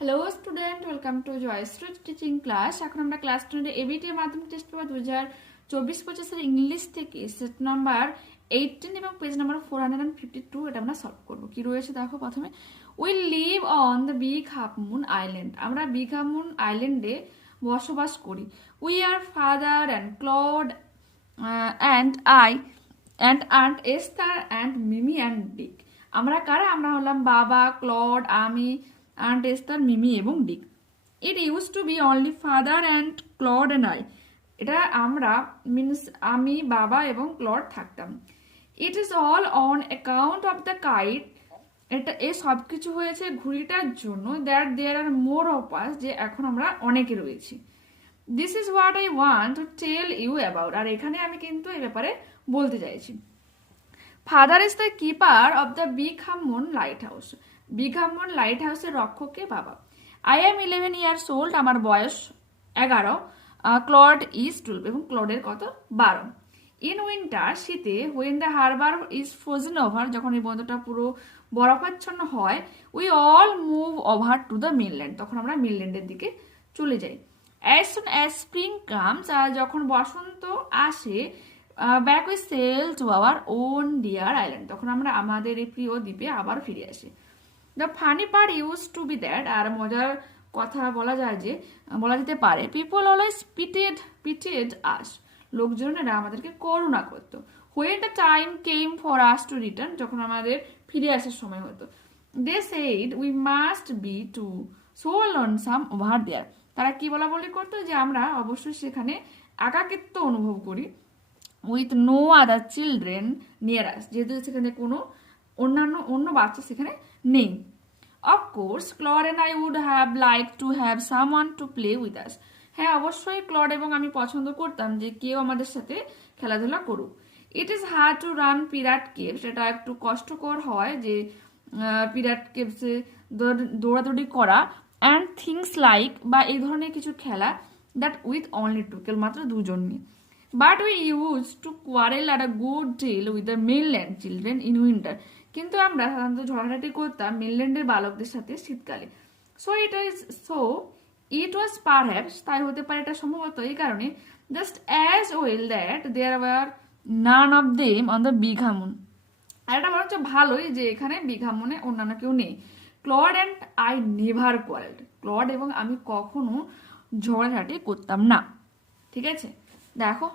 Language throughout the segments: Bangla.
Hello student, welcome to Jayashree teaching class. এখন আমরা class 10 ABTA Madhyamik test paper 2024-25 English থেকে সেট নাম্বার 18 এবং পেজ নাম্বার 452 এটা আমরা সলভ করবো। কি রয়েছে দেখো, প্রথমে we live on the Big Half Moon Island. আমরা বিগ হাফ মুন আইল্যান্ডে বসবাস করি। We are father and Claude and I and aunt Esther and Mimi and Dick. আমরা কারা? আমরা হলাম বাবা, ক্লড, আমি, আন্ট এস্থার, মিমি এবং Dick. It use to be only father and Claude and I. এটা আমরা মিনস আমি, বাবা এবং ক্লড থাকতাম। It is all on account of the kite. এটা এই সব কিছু হয়েছে ঘুড়িটার জন্য। That there R more of us, যে এখন আমরা অনেকে রয়েছি। This is what I want to tell you about. আর এখানে আমি কিন্তু এই ব্যাপারে বলতে চাইছি। Father is the keeper of the Big Hamun lighthouse. Big Hamun light হাউসের রক্ষকে বাবা। আই এম 11 ইয়ার্স ওল্ড, আমার বয়স 11। ক্লড ইজ 12, এবং ক্লডের কত? 12। ইন উইন্টার, শীতে, when the harbour is frozen over, যখন এই বন্দরটা পুরো বরফাচ্ছন্ন হয়, we all move over to the mainland, তখন আমরা মেনল্যান্ডের দিকে চলে যাই। As soon as spring comes, যখন বসন্ত আসে, back we sail to our own deer island, তখন আমরা আমাদের এই প্রিয় দ্বীপে আবার ফিরে আসি। The funny part use to be that, আর মজার কথা বলা যেতে পারে, পিপল অলওয়েজ পিটেড আস, লোকজনেরা আমাদেরকে করুণা করতো। When the time came for us to return, যখন আমাদের ফিরে আসার সময় হতো, they said we must be too so lonesome over there, তারা কি বলা করতো যে আমরা অবশ্যই সেখানে একাকিত্ব অনুভব করি। With no other children near us, যেহেতু সেখানে কোনো অন্য বাচ্চা সেখানে নেই। Of course Claude and I would have like to have someone to play with us. হ্যাঁ, অবশ্যই ক্লড এবং আমি পছন্দ করতাম যে কেউ আমাদের সাথে খেলাধুলা করুক। It is hard to run pirate caves, এটা একটু কষ্টকর হয় যে পিরাট কেভসে দৌড়াদৌড়ি করা। অ্যান্ড থিংস লাইক, বা এই ধরনের কিছু খেলা, দ্যাট উইথ অনলি টু, কেবলমাত্র দুজন নিয়ে। But we use to quarrel আর a good deal with the mainland children in winter, কিন্তু আমরা সাধারণত ঝগড়াঝাটি করতাম মেনল্যান্ডের বালকদের সাথে শীতকালে। ইট ওয়াজ পারহ্যাপস, তাই হতে পারে এটা সম্ভবত এই কারণে, just as well that there were none of them on the Big Hamun. আর এটা মনে হচ্ছে ভালোই যে এখানে বিগ হামুনে অন্যান্য কেউ নেই। Claude and I never quarrelled, Claude এবং আমি কখনো ঝগড়াঝাটি করতাম না। ঠিক আছে, দেখো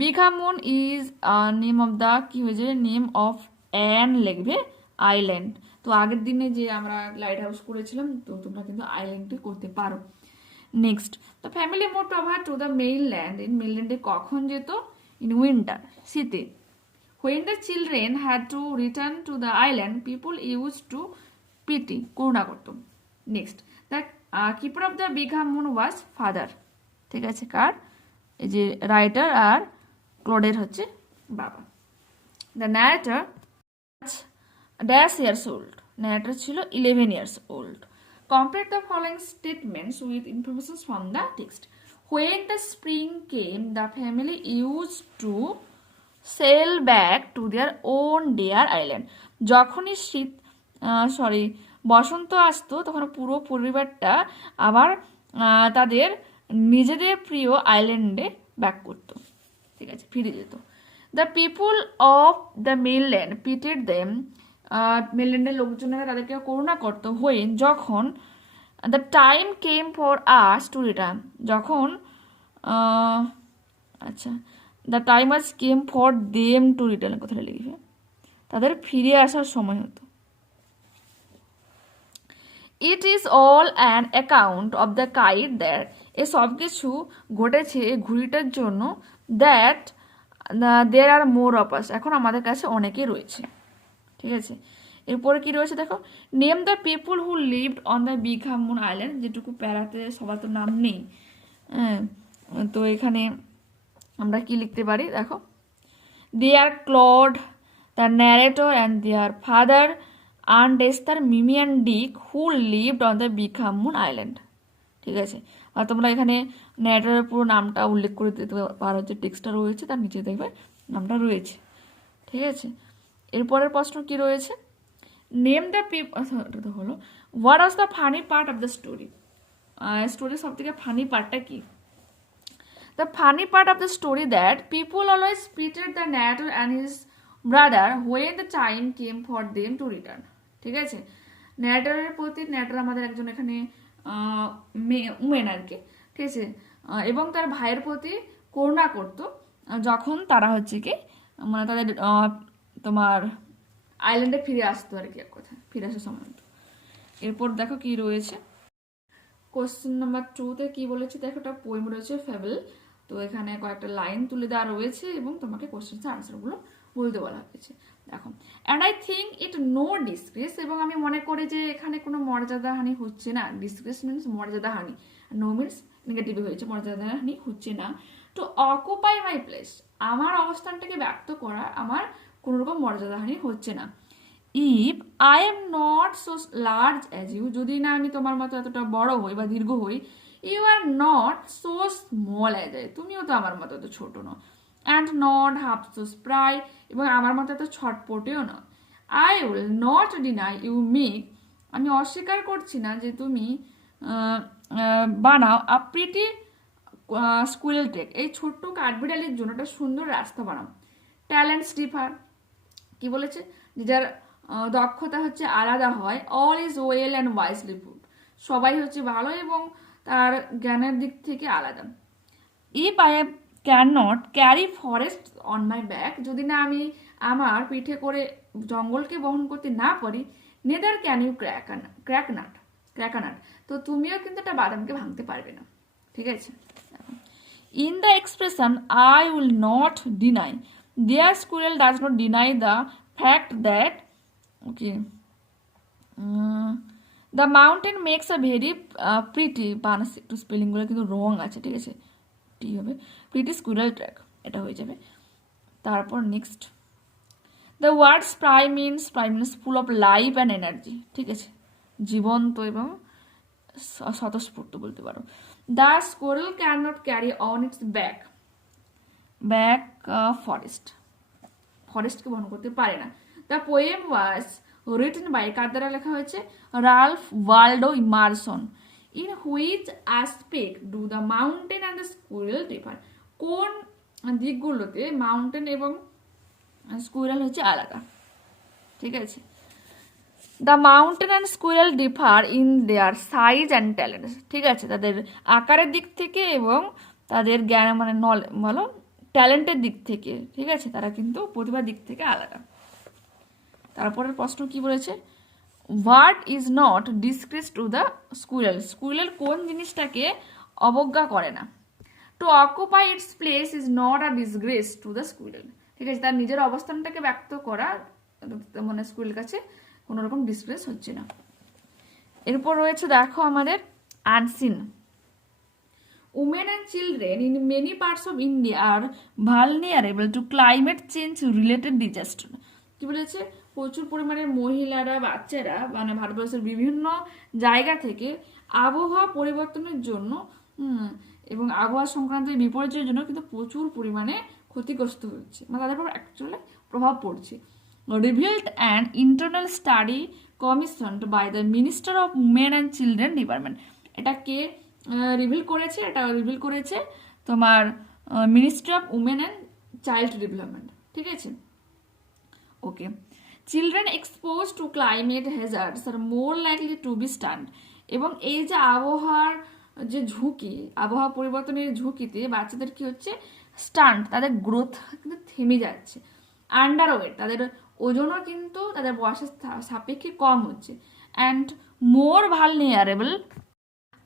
Big Hamun is name of the, কি হয়েছে, নেম অফ অ্যান লিখবে আইল্যান্ড। তো আগের দিনে যে আমরা লাইট হাউস করেছিলাম, তো তোমরা কিন্তু আইল্যান্ডে করতে পারো। Next, the family moved over to the mainland, in মেইনল্যান্ডে কখন যেত? ইন উইন্টার, শীতে। When the children had to return to the island, people use to pity, করুণা করত। Next, the keeper of the Big Hamun was father. ঠিক আছে, কার? এই যে রাইটার আর ক্লোডের হচ্ছে বাবা। The narrator dash years old, narrator ছিল 11 years old. Complete the following statements with information from the text. When the spring came, the family use to sail back to their own deer Island. যখনই বসন্ত আসতো, তখন পুরো পরিবারটা আবার তাদের নিজেদের প্রিয় আইল্যান্ডে ব্যাক করতো। ঠিক আছে, ফিরে যেত। The people of the mainland pitied them, মেনল্যান্ডের লোকজনেরা তাদেরকে করুণা করতো। হোয়েন, যখন, the time came for us to return, যখন the time was came for them to return, কোথায় লিখবে, তাদের ফিরে আসার সময় হতো। It is all an account of the kite that, এ সব কিছু ঘটেছে ঘুড়িটার জন্য। That there R more of us, এখন আমাদের কাছে অনেকে রয়েছে। ঠিক আছে, এরপরে কি রয়েছে দেখো, name the people who lived on the Big Hamun island, যেটুকু প্যারাতে সবার তো নাম নেই। তো এখানে আমরা কি লিখতে পারি দেখো, their Claude, the narrator and their father, aunt Esther, Mimi and Dick, who lived on the Big Hamun island. ঠিক আছে, আর তোমরা এখানে ন্যারেটরের পুরো নামটা উল্লেখ করে দিতে পারো, যে টেক্সটটা রয়েছে তার নিচে দেখবে নামটা রয়েছে। ঠিক আছে, এরপরের প্রশ্ন কি রয়েছে, নেম দ্য পিপল, এটা তো হলো, what was the funny part of the story? স্টোরির সব থেকে ফানি পার্টটা কি? The funny part of the story that people always pitied the narrator and his brother when the time came for them to return. ঠিক আছে, ন্যারেটরের প্রতি, ন্যারেটর আমাদের একজন এখানে উমেন আর কি, ঠিক আছে, এবং তার ভাইয়ের প্রতি করুণা করতো যখন তারা হচ্ছে কি মানে তাদের তোমার আইল্যান্ডে ফিরে আসতো আর কি, এক কথা ফিরে আসার সময়। এরপর দেখো কি রয়েছে কোশ্চেন নাম্বার 2-তে কি বলেছে দেখো, একটা পোয়েম রয়েছে ফেবল। তো এখানে কয়েকটা লাইন তুলে দেওয়া রয়েছে এবং তোমাকে কোশ্চেন্সের আনসারগুলো বলতে বলা হয়েছে। দেখো, and I think it no disgrace, এবং আমি মনে করি যে এখানে কোনো মর্যাদাহানি হচ্ছে না। ডিসগ্রেস মিনস মর্যাদাহানি, নো মিনস নেগেটিভ হয়েছে, মর্যাদাহানি হচ্ছে না। টু অকুপাই মাই প্লেস, আমার অবস্থানটাকে ব্যক্ত করা আমার কোনো রকম মর্যাদাহানি হচ্ছে না। If I am not so large as you, যদি না আমি তোমার মতো এতটা বড় হই বা দীর্ঘ হই, you are not so small as I, তুমিও তো আমার মতো এত ছোট নও। And not half so spry, এবং আমার মতো এত ছটপটেও না। I will not deny you make, আমি অস্বীকার করছি না যে তুমি বানাও আ প্রিটি স্কুইল ট্রেক, এই ছোট্ট কাঠবিড়ালির জন্য একটা সুন্দর রাস্তা বানাও। ট্যালেন্টস ডিফার, কি বলেছে যে যার দক্ষতা হচ্ছে আলাদা হয়। All is well and wisely put, সবাই হচ্ছে ভালো এবং তার জ্ঞানের দিক থেকে আলাদা। If I can not carry forest on my back, যদি না আমি আমার পিঠে করে জঙ্গলকে বহন করতে না পারি, নেদার ক্যান ইউ ক্র্যাকানাট, তো তুমিও কিন্তু একটা বাদামকে ভাঙতে পারবে না। ঠিক আছে, in the expression I will not deny, there squirrel does not deny the fact that okay the mountain makes a very pretty বানাস একটু স্পেলিং গুলো কিন্তু রং আছে, ঠিক আছে, টি হবে প্রিটি স্কুইরাল ট্র্যাক, এটা হয়ে যাবে। তারপর next, the word spry means full of life and energy, ঠিক আছে, জীবন্ত এবং স্বতঃস্ফূর্ত বলতে পারো। The squirrel can not carry on its back ফরেস্টকে বহন করতে পারে না। দ্য পোয়েম ওয়াজ রিটেন বাই, কার দ্বারা লেখা হয়েছে? Ralph Waldo Emerson. In which aspect do the mountain and the squirrel differ, কোন দিকগুলোতে মাউন্টেন এবং স্কুইরেল হচ্ছে আলাদা, ঠিক আছে। The mountain and squirrel differ in their size and talent, ঠিক আছে, তাদের আকারের দিক থেকে এবং তাদের জ্ঞান মানে বলো ট্যালেন্টের দিক থেকে, ঠিক আছে, তারা কিন্তু প্রতিভার দিক থেকে আলাদা। তারপরের প্রশ্ন কি বলেছে? What is not disgrace to the squirrel কোন জিনিসটাকে অবজ্ঞা করে না? To occupy it's place is not a disgrace to the squirrel, ঠিক আছে, তার নিজের অবস্থানটাকে ব্যক্ত করা মানে স্কুইরেল কাছে কোনো রকম ডিসগ্রেস হচ্ছে না। এরপর রয়েছে দেখো আমাদের unseen. Women and children in many parts of India are vulnerable to climate change related disaster. কি বলেছে? প্রচুর পরিমাণে মহিলারা, বাচ্চারা মানে ভারতবর্ষের বিভিন্ন জায়গা থেকে আবহাওয়া পরিবর্তনের জন্য এবং আবহাওয়া সংক্রান্ত বিপর্যয়ের জন্য কিন্তু প্রচুর পরিমাণে ক্ষতিগ্রস্ত হচ্ছে, মানে তাদের উপর অ্যাকচুয়ালি প্রভাব পড়ছে। Revealed an internal study commissioned by the Minister of Women and Children Department. এটা কে রিভিল করেছে? এটা রিভিল করেছে তোমার ministry of women and child development, ঠিক আছে, okay. Children expose to climate hazards are more likely to be stunt, এবং এই যে আবহাওয়ার যে ঝুঁকি, আবহাওয়া পরিবর্তনের ঝুঁকিতে বাচ্চাদের কি হচ্ছে? স্টান্ট, তাদের গ্রোথ কিন্তু থেমে যাচ্ছে। আন্ডারওয়েট, তাদের ওজনও কিন্তু তাদের বয়সের সাপেক্ষে কম হচ্ছে। And more vulnerable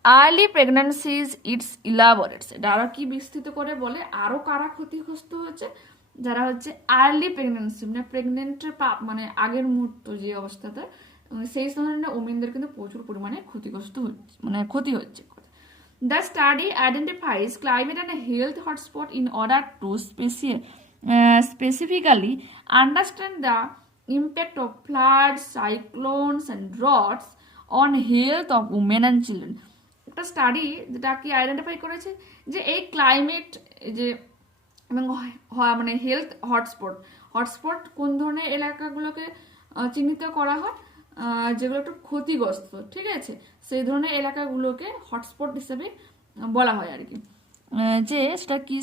early pregnancies its elaborates, এটা আরও কি বিস্তৃত করে বলে, আরও কারা ক্ষতিগ্রস্ত হচ্ছে? যারা হচ্ছে আর্লি প্রেগন্যান্সি মানে প্রেগনেন্টের মানে আগের মুহূর্ত যে অবস্থাতে, সেই ধরনের ওমেনদের কিন্তু প্রচুর পরিমাণে ক্ষতিগ্রস্ত হচ্ছে, মানে ক্ষতি হচ্ছে। The study identifies climate and health hotspot in order to specifically understand the impact of floods, cyclones and droughts on health of women and children. একটা স্টাডি যেটা কি আইডেন্টিফাই করেছে যে এই ক্লাইমেট যে এবং মানে হেলথ হটস্পট কোন ধরনের এলাকাগুলোকে চিহ্নিত করা হয়, যেগুলো একটু ক্ষতিগ্রস্ত, ঠিক আছে, সেই ধরনের এলাকাগুলোকে হটস্পট হিসেবে বলা হয় আর কি। যে সেটা কি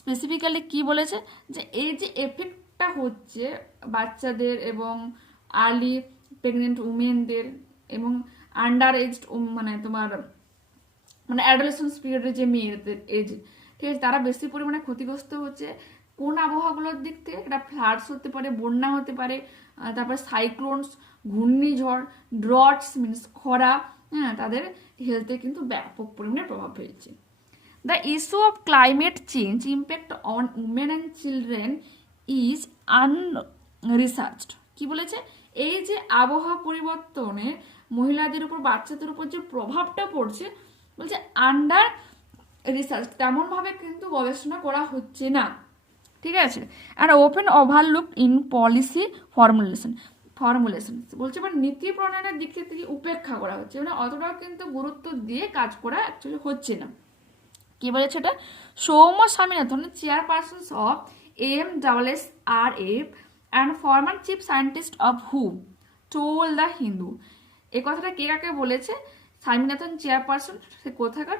স্পেসিফিক্যালি কি বলেছে, যে এই যে এফেক্টটা হচ্ছে বাচ্চাদের এবং আর্লি প্রেগনেন্ট উমেনদের এবং আন্ডার এজড মানে তোমার মানে অ্যাডোলেসেন্স পিরিয়ডের যে মেয়েদের এজ, ঠিক আছে, তারা বেশি পরিমাণে ক্ষতিগ্রস্ত হচ্ছে কোন আবহাওয়াগুলোর দিক থেকে। এটা ফ্লাডস হতে পারে, বন্যা হতে পারে, তারপরে সাইক্লোনস, ঘূর্ণিঝড়, ড্রটস মিনস খরা, হ্যাঁ, তাদের হেলথে কিন্তু ব্যাপক পরিমাণে প্রভাব ফেলছে। The issue of climate change impact on women and children is unresearched. কি বলেছে, এই যে আবহাওয়া পরিবর্তনে মহিলাদের উপর, বাচ্চাদের উপর যে প্রভাবটা পড়ছে, বলছে আন্ডার রিসার্চ, তেমনভাবে কিন্তু গবেষণা করা হচ্ছে না, ঠিক আছে। Are often overlook in policy formulation বলছে মানে নীতি প্রণয়নের দিক থেকে উপেক্ষা করা হচ্ছে, মানে অতটাও কিন্তু গুরুত্ব দিয়ে কাজ করা অ্যাকচুয়ালি হচ্ছে না। কি বলেছে এটা, Soumya Swaminathan, chairperson of AMSSRF and former chief scientist of who told the Hindu. এই কথাটা কে কাকে বলেছে, স্বামীনাথন চেয়ারপারসন, সে কোথাকার,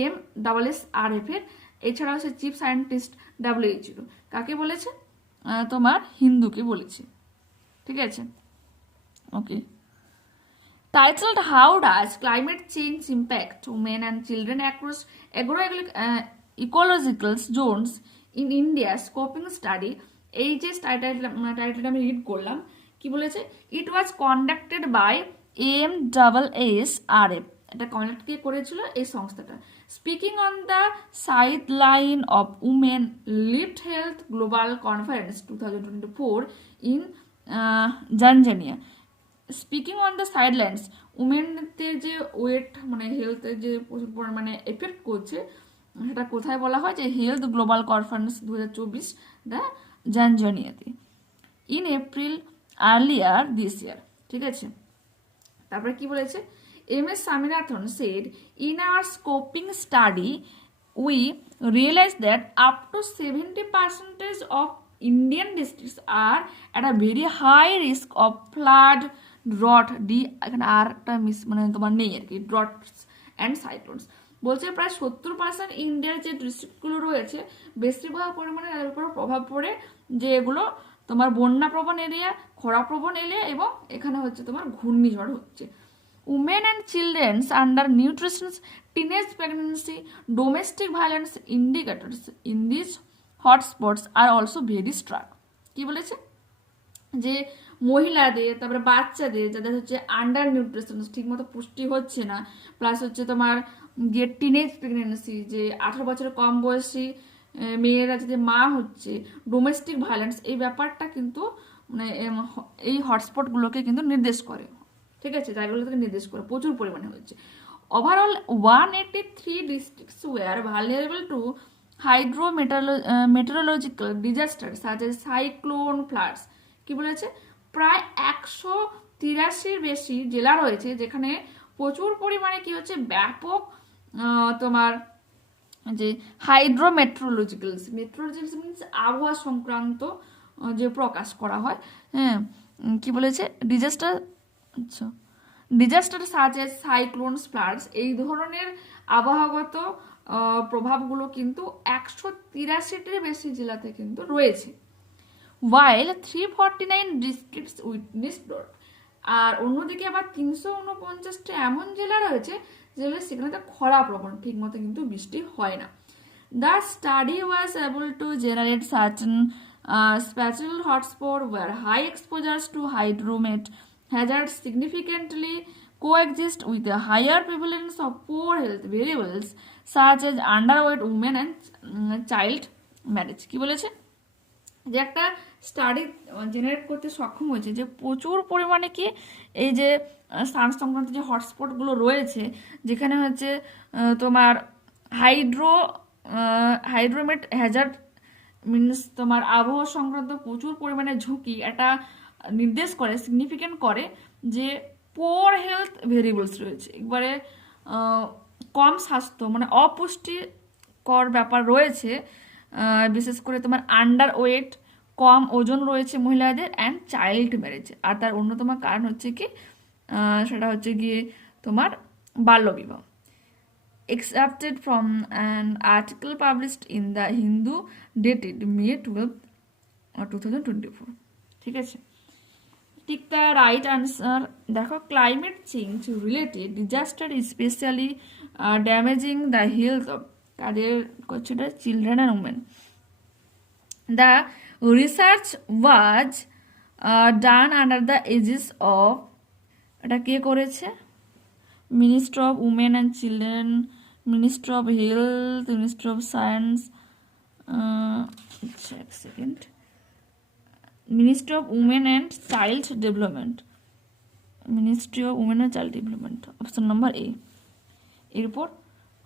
AMSSRF এর, এছাড়াও সে চিফ সায়েন্টিস্ট WHO, কাকে বলেছে, তোমার হিন্দুকে বলেছে, ঠিক আছে, ওকে। Titled How Does Climate Change Impact Women and Children Across Agroecological Zones in India Scoping Study, এই যে টাইটেলটা আমি রিড করলাম, কি বলেছে, it was conducted by AMSSRF, এটা কন্ডাক্ট দিয়ে করেছিল এই সংস্থাটা। Speaking on the side line of women lift health global conference 2024 in Tanzania. Speaking on the sidelines, উমেনদের যে ওয়েট মানে হেলথের যে প্রচুর পরিমাণে এফেক্ট করছে, সেটা কোথায় বলা হয়, যে হেলথ গ্লোবাল কনফারেন্স 2024 দ্য জানজানিয়াতে in April earlier this year, ঠিক আছে। তারপরে কি বলেছে, MS Swaminathan said, in our scoping study, we realized that up to 70% of Indian districts are at a very high risk of flood, drought, এখানে আরটা মিস মানে তোমার নেই আর কি, ড্রটস অ্যান্ড সাইক্লোনস। বলছে প্রায় 70% ইন্ডিয়ার যে ডিস্ট্রিক্টগুলো রয়েছে, বেশিরভাগ পরিমাণে এর উপর প্রভাব পড়ে, যে এগুলো তোমার বন্যা প্রবণ এরিয়া, খরা প্রবণ এরিয়া, এবং এখানে হচ্ছে তোমার ঘূর্ণিঝড় হচ্ছে। Women and children under nutrition, teenage pregnancy, domestic violence indicators in these hotspots are also very strong. কি বলেছে, যে মহিলাদের, তারপরে বাচ্চাদের যাদের হচ্ছে আন্ডার নিউট্রিশন, ঠিকমতো পুষ্টি হচ্ছে না, প্লাস হচ্ছে তোমার যে টিনেজ প্রেগনেন্সি, যে 18 বছরের কম বয়সী মেয়েরা যদি মা হচ্ছে, ডোমেস্টিক ভায়োলেন্স, এই ব্যাপারটা কিন্তু মানে এই হটস্পটগুলোকে কিন্তু নির্দেশ করে, ঠিক আছে, জায়গাগুলো থেকে নির্দেশ করে প্রচুর পরিমাণে হচ্ছে। Overall 183 districts were vulnerable to hydrometeorological disaster such as cyclone, floods. কি বলেছে, প্রায় 183 বেশি জেলা রয়েছে যেখানে প্রচুর পরিমাণে কি হচ্ছে, ব্যাপক তোমার যে হাইড্রোমেট্রোলজিক্যাল, মেট্রোলজিক্যাল মিনস আবহাওয়া সংক্রান্ত যে প্রকাশ করা হয়, হ্যাঁ, কি বলেছে, disaster such age cyclones, floods, এই ধরনের আবহাওয়াগত প্রভাবগুলো কিন্তু 183টির বেশি জেলাতে কিন্তু রয়েছে। while 349 ডিস্ট্রিক্টস উইটনেস ড্রট, আর অন্যদিকে আবার 349টা এমন জেলা রয়েছে যেগুলো সেখানে খরা প্রবণ, ঠিক মতো কিন্তু বৃষ্টি হয় না। The study was able to generate certain special hotspot where high exposures to hydromet hazards significantly coexist with a higher prevalence of poor health variables such as underweight women and child marriage. কি বলেছে, যে একটা স্টাডি জেনারেট করতে সক্ষম হয়েছে যে প্রচুর পরিমাণে কি এই যে স্থান সংক্রান্ত যে হটস্পটগুলো রয়েছে, যেখানে হচ্ছে তোমার হাইড্রোমেট হ্যাজার্ড মিনস তোমার আবহাওয়া সংক্রান্ত প্রচুর পরিমাণে ঝুঁকি এটা নির্দেশ করে, সিগনিফিকেন্ট করে, যে পোর হেলথ ভেরিয়েবলস রয়েছে, একবারে কম স্বাস্থ্য মানে অপুষ্টিকর ব্যাপার রয়েছে, বিশেষ করে তোমার আন্ডার ওয়েট, কম ওজন রয়েছে মহিলাদের, অ্যান্ড চাইল্ড ম্যারেজ। আর তার অন্যতম কারণ হচ্ছে কি সেটা হচ্ছে গিয়ে তোমার বাল্যবিবাহ। Excerpted from an article published in the Hindu dated May 12, 2024. ঠিক আছে, ঠিক the right answer। দেখো, climate change related disaster is especially damaging the health of তাদের consider children and women. The research was done under the aegis of, এটা কে করেছে? Ministry of women and children, ministry of health, ministry of science, এক second, ministry of women and child development, ministry of women and child development, option number A. এরপর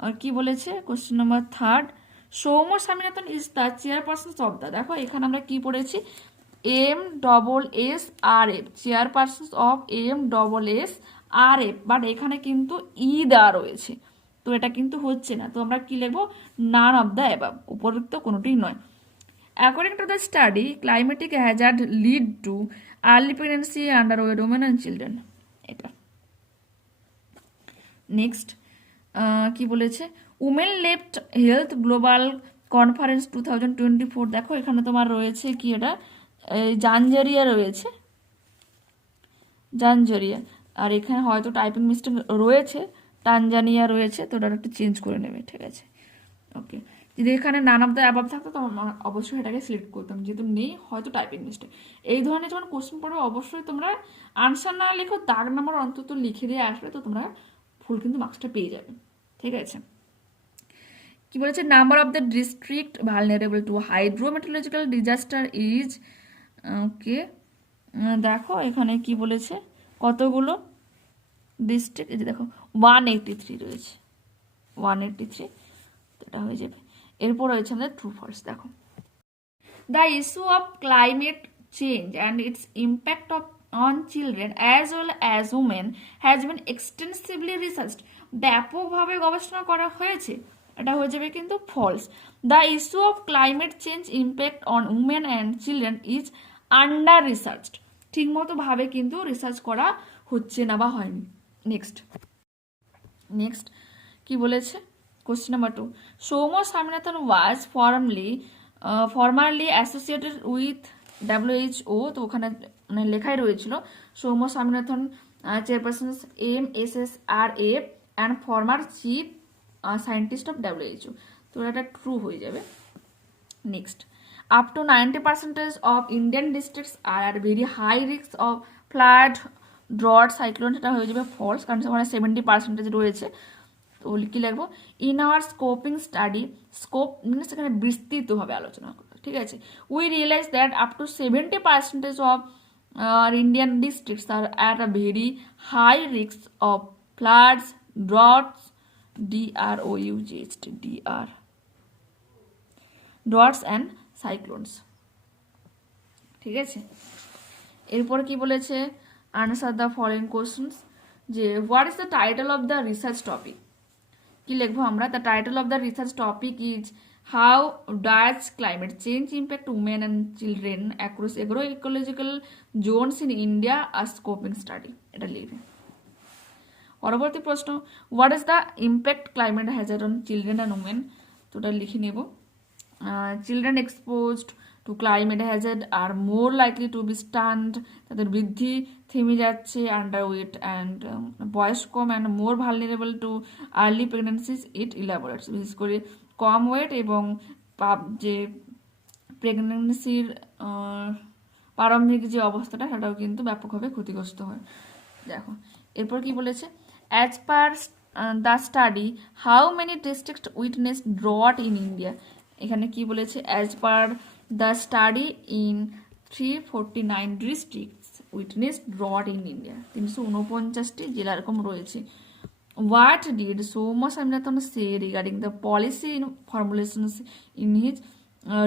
আর কি বলেছে, question number 3, Soumya Swaminathan is the chairperson of the, দেখো এখানে আমরা কি পড়েছি, MSSRF, chairperson of MSSRF, but এখানে কিন্তু ই দেওয়া রয়েছে, তো এটা কিন্তু হচ্ছে না, তো আমরা কি লিখবো, নান অফ দ্য অ্যাবাভ, উপযুক্ত কোনোটি নয়। According to the study, climatic Hazard lead too early pregnancy, underweight women and children, এটা। নেক্সট কি বলেছে, women left health global conference 2024, দেখো এখানে তোমার রয়েছে কি, এটা জানজারিয়া রয়েছে, জানজারিয়া, আর এখানে হয়তো টাইপিং মিস্টেক রয়েছে, টানজানিয়া রয়েছে, তো ওটা একটু চেঞ্জ করে নেবে, ঠিক আছে, ওকে। যদি এখানে নান অফ দ্য অ্যাবাভ থাকতো তখন অবশ্যই এটাকে সিলেক্ট করতাম, যেহেতু নেই হয়তো টাইপিং মিস্টেক। এই ধরনের যখন কোশ্চেন পড়বে অবশ্যই তোমরা আনসার না লিখো, দাগ নাম্বার অন্তত লিখে দিয়ে আসবে, তো তোমরা ফুল কিন্তু মার্কসটা পেয়ে যাবে, ঠিক আছে। কি বলেছে, number of the district vulnerable to hydrometeorological disaster is, okay. দেখো এখানে কি বলেছে, কতগুলো ডিস্ট্রিক্ট, এই যে দেখো 183 রয়েছে, 183, এটা হয়ে যাবে। এরপর রয়েছে আমাদের ট্রু ফলস, দেখো, the issue of climate change and its impact of on children as well as women has been extensively researched, ব্যাপকভাবে গবেষণা করা হয়েছে, এটা হয়ে যাবে কিন্তু false. The issue of climate change impact on women and children is under researched, ঠিকমতো ভাবে কিন্তু রিসার্চ করা হচ্ছে না বা হয়নি। নেক্সট কি বলেছে, question number 2, Soumya Swaminathan was formerly associated with WHO, তো ওখানে মানে লেখাই রয়েছিল Soumya Swaminathan chairperson MSSRF and former chief scientist of WHO, তো এটা ট্রু হয়ে যাবে। Next, up to 90% of Indian districts are at very high risk of flood, drought, cyclone, এটা হয়ে যাবে ফলস, কারণ সেখানে 70% রয়েছে, তো কি লিখবো, in our scoping study, scope মানে সেখানে বিস্তৃতভাবে আলোচনা করবো, ঠিক আছে। We realize that up to 70% of Indian districts are at a very high risk of floods, droughts, droughts and cyclones, ঠিক আছে। এরপর কি বলেছে, আনসার দ্য ফলোইং কোশ্চেন্স, যে what is the title of the research topic, কি লিখবো আমরা, the title of the research topic is how does climate change impact women and children across agro ecological zones in India আর স্কোপিং স্টাডি, এটা লিখবে। পরবর্তী প্রশ্ন, what is the impact climate hazard on children and women, তো ওটা লিখে নেব। Children exposed to climate hazard are more likely to be stunted, তাদের বৃদ্ধি থেমে যাচ্ছে, আন্ডার ওয়েট অ্যান্ড বয়স কম, and more vulnerable to early pregnancies, it elaborates, বিশেষ করে কম ওয়েট এবং যে প্রেগনেন্সির প্রারম্ভিক যে অবস্থাটা সেটাও কিন্তু ব্যাপকভাবে ক্ষতিগ্রস্ত হয়। দেখো এরপর কি বলেছে, as per the study how many district witness drought in India, এখানে কি বলেছে, as per the study in 349 districts witness drought in India, 349টি জেলা এরকম রয়েছে। What did Soumya Swaminathan say regarding the policy formulations in his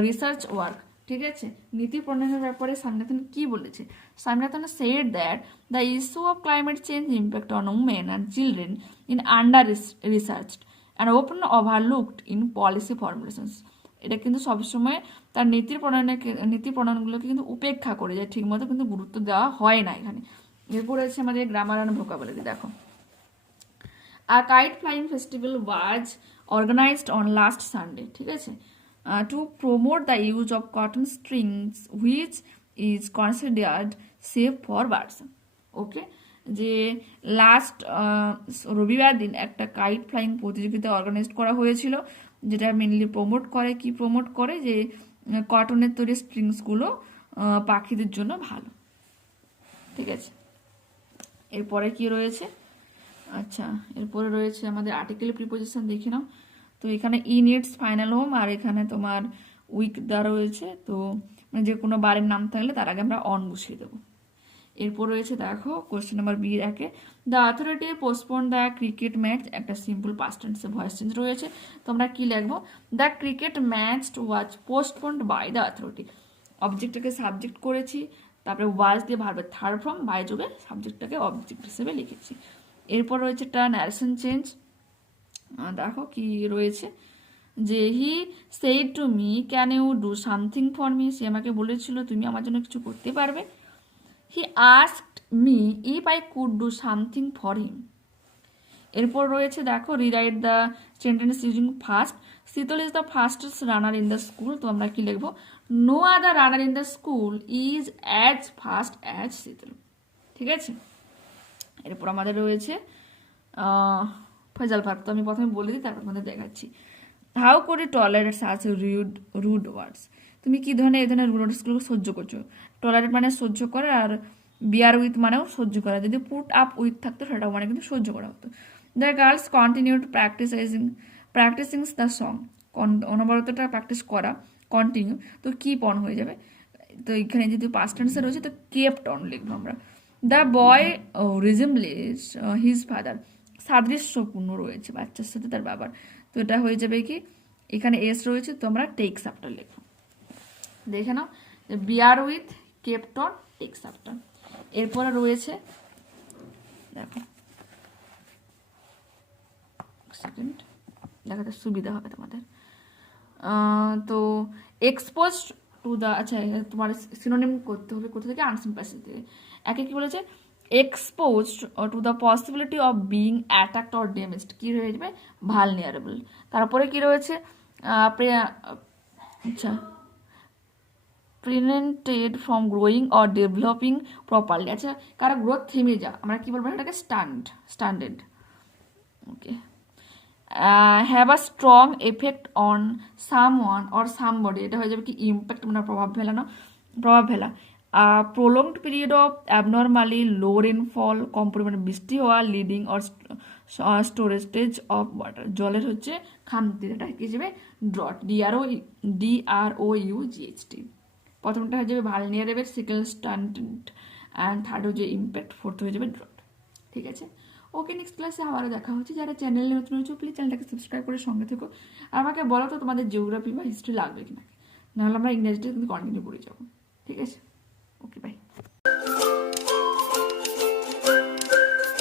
research work, ঠিক আছে। নীতি প্রণয়নের ব্যাপারে স্বামীনাথন কি বলেছে, Swaminathan said that the issue of climate change impact on women and children in under researched and often overlooked in policy formulations. এটা কিন্তু সবসময় তার নীতি প্রণয়নগুলোকে কিন্তু উপেক্ষা করে যায়, ঠিকমতো কিন্তু গুরুত্ব দেওয়া হয় না এখানে। এরপর আছে আমাদের গ্রামার অ্যান্ড ভোকাবুলারি। দেখো, a kite flying festival was organized on last Sunday, ঠিক আছে, to promote the use of cotton strings which is considered safe for birds. Okay, যে লাস্ট রবিবার দিন একটা কাইট ফ্লাইং প্রতিযোগিতা অর্গানাইজ করা হয়েছিল, যেটা মেনলি প্রমোট করে যে কটনের তৈরি স্ট্রিংসগুলো পাখিদের জন্য ভালো। ঠিক আছে, এরপরে কি রয়েছে? আচ্ছা, এরপরে রয়েছে আমাদের আর্টিকেল প্রিপোজিশন, দেখে নাও। তো এখানে ইনিটস ফাইনাল হোম, আর এখানে তোমার উইক দেওয়া রয়েছে। তো যে কোনো বারের নাম থাকলে তার আগে আমরা অন বসিয়ে দেবো। এরপর রয়েছে দেখো কোয়েশ্চেন নাম্বার বি একে, the authority postpone the cricket match, একটা সিম্পল পাস্ট টেন্সে ভয়েস চেঞ্জ রয়েছে। তো আমরা কি লিখবো? The cricket match was postponed by the authority. অবজেক্টটাকে সাবজেক্ট করেছি, তারপরে ওয়াজ দিয়ে ভার্বের থার্ড ফর্ম বাই যোগে সাবজেক্টটাকে অবজেক্ট হিসেবে লিখেছি। এরপর রয়েছে একটা ন্যারেশন চেঞ্জ। দেখো কি রয়েছে, যে he said to me can you do something for me, সে আমাকে বলেছিল তুমি আমার জন্য কিছু করতে পারবে। He asked me if I could do something for him. এরপর রয়েছে দেখো rewrite the sentence using fast. Sheetal is the fastest runner in the school. তো আমরা কি লিখবো? No other runner in the school is as fast as Sheetal. ঠিক আছে, এরপর আমাদের রয়েছে ফেজাল ভার্ব। তো আমি প্রথমে বলে দিই, তারপর আমাদের দেখাচ্ছি। How could you tolerate such rude words. তুমি কি ধরনের এই ধরনের রুড ওয়ার্ডসগুলো সহ্য করছো? টলারেট মানে সহ্য করা, আর বিয়ার উইথ মানেও সহ্য করা। যদি পুট আপ উইথ থাকতো সেটাও মানে কিন্তু সহ্য করা হতো। The girls continued practicing the song. অনবরতটা প্র্যাকটিস করা, কন্টিনিউ, তো কিপ অন হয়ে যাবে। তো এখানে যদি পাস্ট টেন্সে রয়েছে তো কেপ্ট অন লিখবো আমরা। দ্য বয় রিজেম্বলিস হিজ ফাদার, সাদৃশ্যপূর্ণ রয়েছে বাচ্চার সাথে তার বাবার। তো এটা হয়ে যাবে কি, এখানে এস রয়েছে, তো আমরা টেক্স আফটার লিখবো। দেখে নাও, bear with, kept on, takes after. এরপরে রয়েছে দেখো, সেকেন্ড দেখাতে সুবিধা হবে তোমাদের। তো এক্সপোজ টু দ্য, আচ্ছা তোমার সিনোনিম করতে হবে কোথা থেকে? আনসিন প্যাসেজ থেকে। একে কি বলেছে? Exposed to the possibility of being attacked or damaged, কি হয়ে যাবে? ভালনারেবল। তারপরে কি রয়েছে? আচ্ছা, prevented from growing or developing properly. আচ্ছা, কারো গ্রোথ থেমে যা, আমরা কি বলবো এটাকে? Stunted. Okay, have a strong effect on someone or somebody, এটা হয়ে যাবে কি? ইম্প্যাক্ট মানে প্রভাব ফেলা। Prolonged period of abnormally low rainfall, কম পরিমাণে বৃষ্টি হওয়া, leading or storage of water, জলের হচ্ছে খামতি, এটা কি যাবে? Drought, DROUGHT। প্রথমটা হয়ে যাবে ভালনিয়ারেবল, সেকেন্ড স্ট্যান্ডার্ড, অ্যান্ড থার্ড হচ্ছে ইম্প্যাক্ট, ফোর্থ হয়ে যাবে ড্রট। ঠিক আছে, ওকে, নেক্সট ক্লাসে আবারও দেখা হচ্ছে। যারা চ্যানেলে নতুন হয়েছে প্লিজ চ্যানেলটাকে সাবস্ক্রাইব করে সঙ্গে থেকো। আর আমাকে বলো তো তোমাদের জিওগ্রাফি বা হিস্ট্রি লাগবে কিনা, নাহলে আমরা ইংরেজিটা কিন্তু কন্টিনিউ করে যাবো। ঠিক আছে, ওকে, বাই।